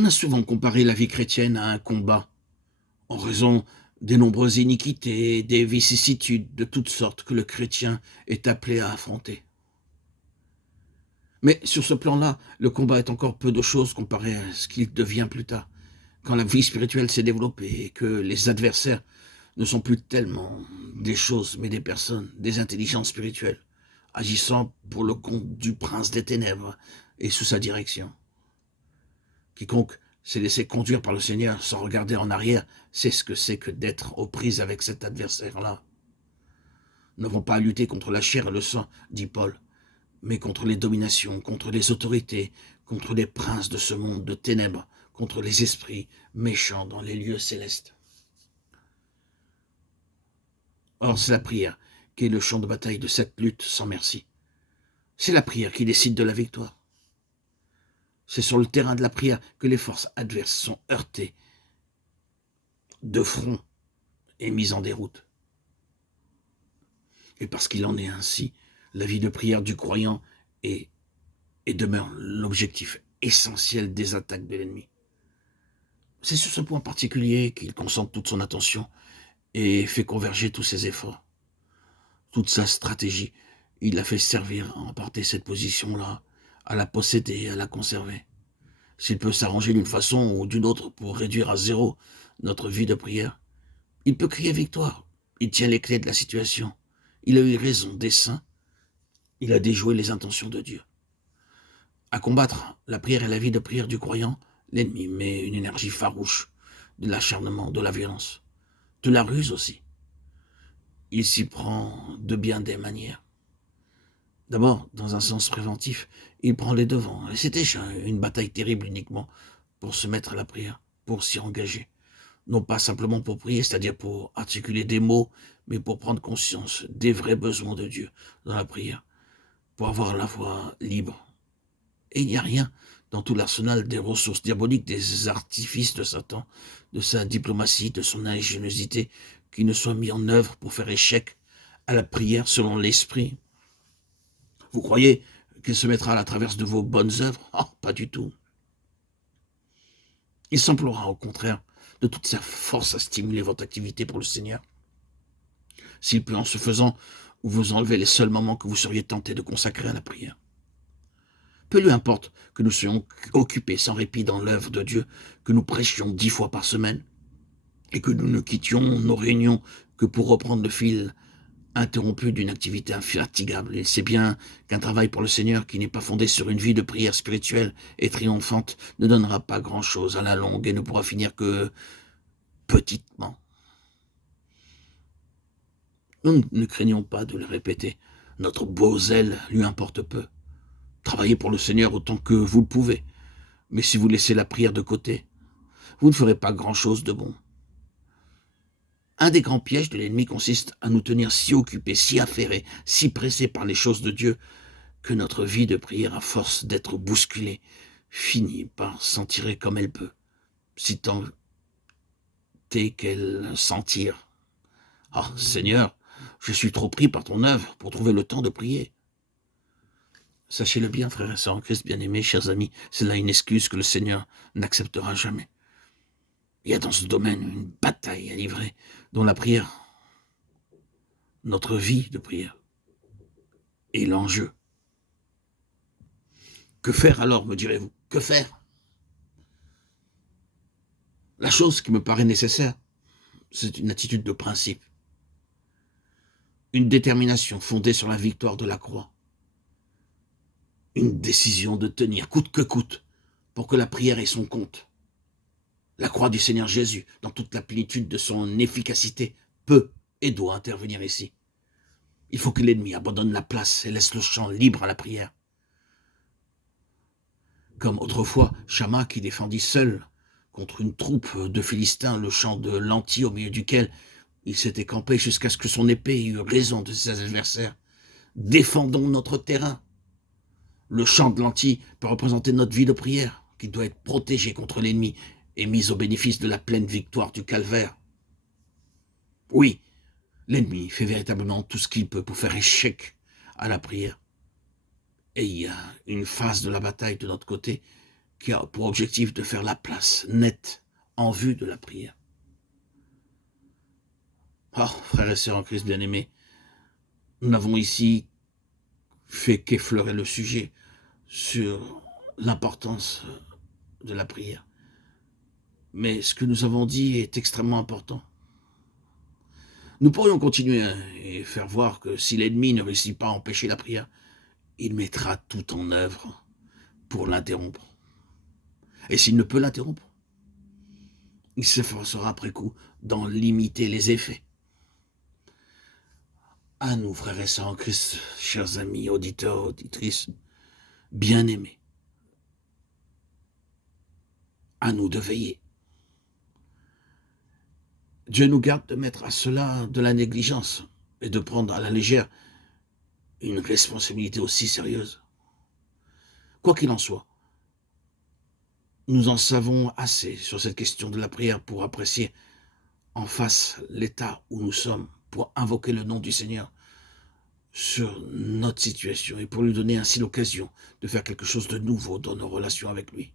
On a souvent comparé la vie chrétienne à un combat, en raison des nombreuses iniquités et des vicissitudes de toutes sortes que le chrétien est appelé à affronter. Mais sur ce plan-là, le combat est encore peu de choses comparé à ce qu'il devient plus tard, quand la vie spirituelle s'est développée et que les adversaires ne sont plus tellement des choses, mais des personnes, des intelligences spirituelles, agissant pour le compte du prince des ténèbres et sous sa direction. Quiconque s'est laissé conduire par le Seigneur sans regarder en arrière sait ce que c'est que d'être aux prises avec cet adversaire-là. Nous n'avons pas à lutter contre la chair et le sang, dit Paul, mais contre les dominations, contre les autorités, contre les princes de ce monde de ténèbres, contre les esprits méchants dans les lieux célestes. Or, c'est la prière qui est le champ de bataille de cette lutte sans merci. C'est la prière qui décide de la victoire. C'est sur le terrain de la prière que les forces adverses sont heurtées de front et mises en déroute. Et parce qu'il en est ainsi, la vie de prière du croyant est et demeure l'objectif essentiel des attaques de l'ennemi. C'est sur ce point particulier qu'il concentre toute son attention et fait converger tous ses efforts. Toute sa stratégie, il la fait servir à emporter cette position-là, à la posséder, à la conserver. S'il peut s'arranger d'une façon ou d'une autre pour réduire à zéro notre vie de prière, il peut crier victoire. Il tient les clés de la situation. Il a eu raison des saints. Il a déjoué les intentions de Dieu. À combattre la prière et la vie de prière du croyant, l'ennemi met une énergie farouche, de l'acharnement, de la violence, de la ruse aussi. Il s'y prend de bien des manières. D'abord, dans un sens préventif, il prend les devants. Et c'est déjà une bataille terrible uniquement pour se mettre à la prière, pour s'y engager. Non pas simplement pour prier, c'est-à-dire pour articuler des mots, mais pour prendre conscience des vrais besoins de Dieu dans la prière, pour avoir la voix libre. Et il n'y a rien dans tout l'arsenal des ressources diaboliques, des artifices de Satan, de sa diplomatie, de son ingéniosité, qui ne soit mis en œuvre pour faire échec à la prière selon l'esprit. Vous croyez qu'il se mettra à la traverse de vos bonnes œuvres? Pas du tout. Il s'emploiera au contraire de toute sa force à stimuler votre activité pour le Seigneur. S'il peut en se faisant vous enlever les seuls moments que vous seriez tenté de consacrer à la prière. Peu lui importe que nous soyons occupés sans répit dans l'œuvre de Dieu, que nous prêchions 10 fois par semaine, et que nous ne quittions nos réunions que pour reprendre le fil interrompu d'une activité infatigable. Il sait bien qu'un travail pour le Seigneur qui n'est pas fondé sur une vie de prière spirituelle et triomphante ne donnera pas grand-chose à la longue et ne pourra finir que petitement. Nous ne craignons pas de le répéter. Notre beau zèle lui importe peu. Travaillez pour le Seigneur autant que vous le pouvez. Mais si vous laissez la prière de côté, vous ne ferez pas grand-chose de bon. Un des grands pièges de l'ennemi consiste à nous tenir si occupés, si affairés, si pressés par les choses de Dieu, que notre vie de prière, à force d'être bousculée, finit par s'en tirer comme elle peut, si tant est qu'elle s'en tire. Seigneur, je suis trop pris par ton œuvre pour trouver le temps de prier. Sachez-le bien, frères et sœurs en Christ, bien-aimés, chers amis, c'est là une excuse que le Seigneur n'acceptera jamais. Il y a dans ce domaine une bataille à livrer, dont la prière, notre vie de prière, est l'enjeu. Que faire alors, me direz-vous? Que faire? La chose qui me paraît nécessaire, c'est une attitude de principe, une détermination fondée sur la victoire de la croix, une décision de tenir coûte que coûte pour que la prière ait son compte. La croix du Seigneur Jésus, dans toute la plénitude de son efficacité, peut et doit intervenir ici. Il faut que l'ennemi abandonne la place et laisse le champ libre à la prière. Comme autrefois, Chama qui défendit seul contre une troupe de Philistins le champ de Lanti au milieu duquel il s'était campé jusqu'à ce que son épée eût raison de ses adversaires. Défendons notre terrain. Le champ de Lanti peut représenter notre vie de prière, qui doit être protégée contre l'ennemi et mise au bénéfice de la pleine victoire du calvaire. Oui, l'ennemi fait véritablement tout ce qu'il peut pour faire échec à la prière. Et il y a une phase de la bataille de notre côté qui a pour objectif de faire la place nette en vue de la prière. Oh, frères et sœurs en Christ bien-aimés, nous n'avons ici fait qu'effleurer le sujet sur l'importance de la prière. Mais ce que nous avons dit est extrêmement important. Nous pourrions continuer et faire voir que si l'ennemi ne réussit pas à empêcher la prière, il mettra tout en œuvre pour l'interrompre. Et s'il ne peut l'interrompre, il s'efforcera après coup d'en limiter les effets. À nous, frères et sœurs en Christ, chers amis, auditeurs, auditrices, bien-aimés, à nous de veiller. Dieu nous garde de mettre à cela de la négligence et de prendre à la légère une responsabilité aussi sérieuse. Quoi qu'il en soit, nous en savons assez sur cette question de la prière pour apprécier en face l'état où nous sommes, pour invoquer le nom du Seigneur sur notre situation et pour lui donner ainsi l'occasion de faire quelque chose de nouveau dans nos relations avec lui.